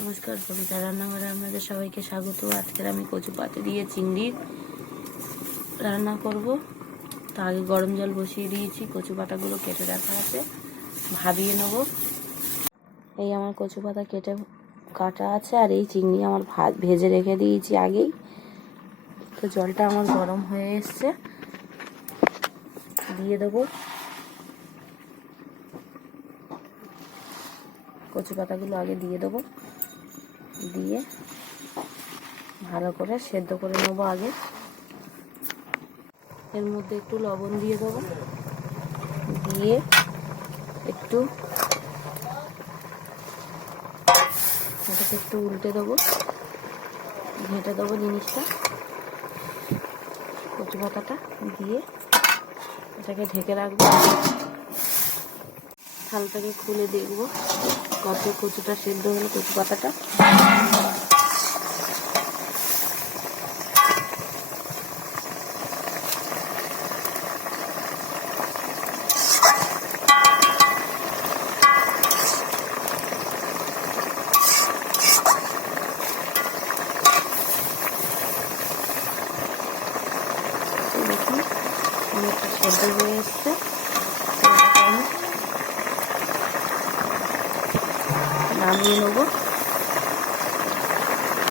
নমস্কার, কবিতা রান্নাঘরে আপনাদের সবাইকে স্বাগত। আজকের আমি কচু পাতা দিয়ে চিংড়ি রান্না করব। তা আগে গরম জল বসিয়ে দিয়েছি, কচু পাতাগুলো কেটে রাখা আছে, ভাবিয়ে নেব। এই আমার কচু পাতা কাটা আছে, আর এই চিংড়ি আমার ভেজে রেখে দিয়েছি আগেই। তো জলটা আমার গরম হয়ে এসছে, দিয়ে দেবো কচু পাতাগুলো। আগে দিয়ে দেবো, দিয়ে ভালো করে সেদ্ধ করে নেবো। আগে এর মধ্যে একটু লবণ দিয়ে দেবো, দিয়ে একটু এটাকে একটু উল্টে দেবো, ঘেঁটে দেবো জিনিসটা। কচু পাতাটা দিয়ে এটাকে ঢেকে রাখবো। থালটাকে খুলে দেখবো কত কচুটা সেদ্ধ হলো, কচু পাতাটা। দেখুন অনেকটা সেদ্ধ হয়ে এসছে। নামিয়ে নেবো।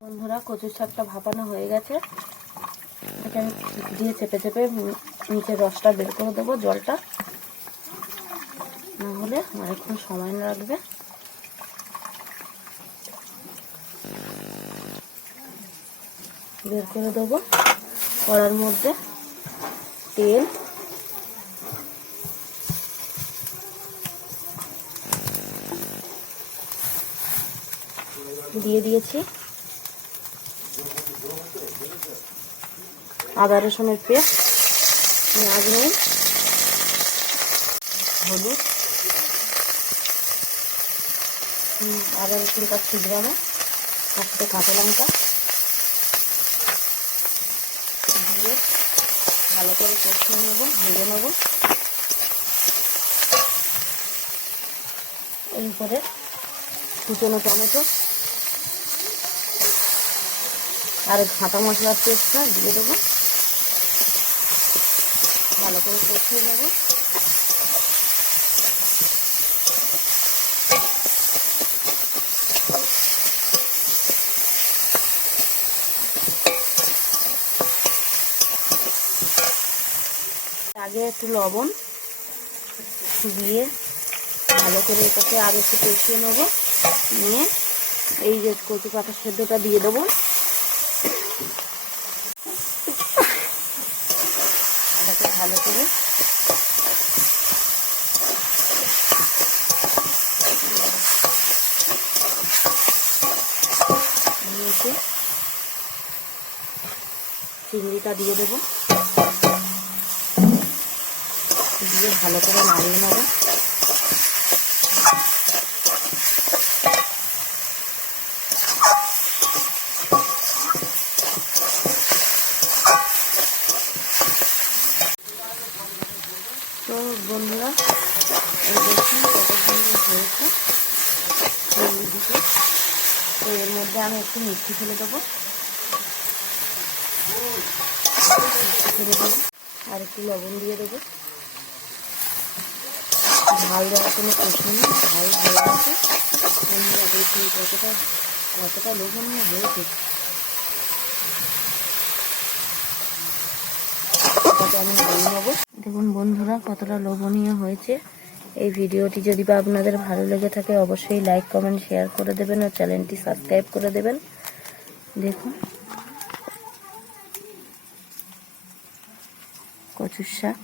বন্ধুরা, কচুর শাকটা ভাপানো হয়ে গেছে। এটাকে আমি দিয়ে চেপে চেপে নিচের রসটা বের করে দেবো, জলটা না হলে অনেকক্ষণ সময় লাগবে। বের করে দেবো। কড়ার মধ্যে তেল দিয়ে দিয়েছি, আদা রসুনের পেস্ট, পেঁয়াজ নেই, হলুদ, আদা রসুনটা ছিদ্রানো, তার সাথে কাঁচা লঙ্কা দিয়ে ভালো করে কষিয়ে নেবো, ভেজে নেবো। এরপরে কুচনো টমেটো আর ঘাঁটা মশলার পেস্টটা দিয়ে দেবো, ভালো করে কষিয়ে নেব। আগে একটু লবণ দিয়ে ভালো করে এটাকে আর একটু কষিয়ে নেবো। নিয়ে এই যে কচু পাতা সেদ্ধটা দিয়ে দেবো। এটাকে ভালো করে নিয়ে চিংড়িটা দিয়ে দেবো, দিয়ে ভালো করে নাড়িয়ে নেবো। তো বন্ধুরা, এই দেখুন কত সুন্দর হয়েছে চিংড়িটিকে। তো এর মধ্যে আমি একটু মিষ্টি ফেলে দেবো, আর একটু লবণ দিয়ে দেবো। ঝাল দেওয়ার কোনো প্রশ্ন নেই, ঝাল হয়ে গেছে। বন্ধুরা দেখুন কতটা লোভনীয় হয়েছে। এটাকে আমি নামিয়ে নেবো। দেখুন বন্ধুরা কতটা লোভনীয় হয়েছে। এই ভিডিওটি যদি বা আপনাদের ভালো লেগে থাকে অবশ্যই লাইক, কমেন্ট, শেয়ার করে দেবেন ও চ্যানেলটি সাবস্ক্রাইব করে দেবেন। দেখুন কচুর শাক।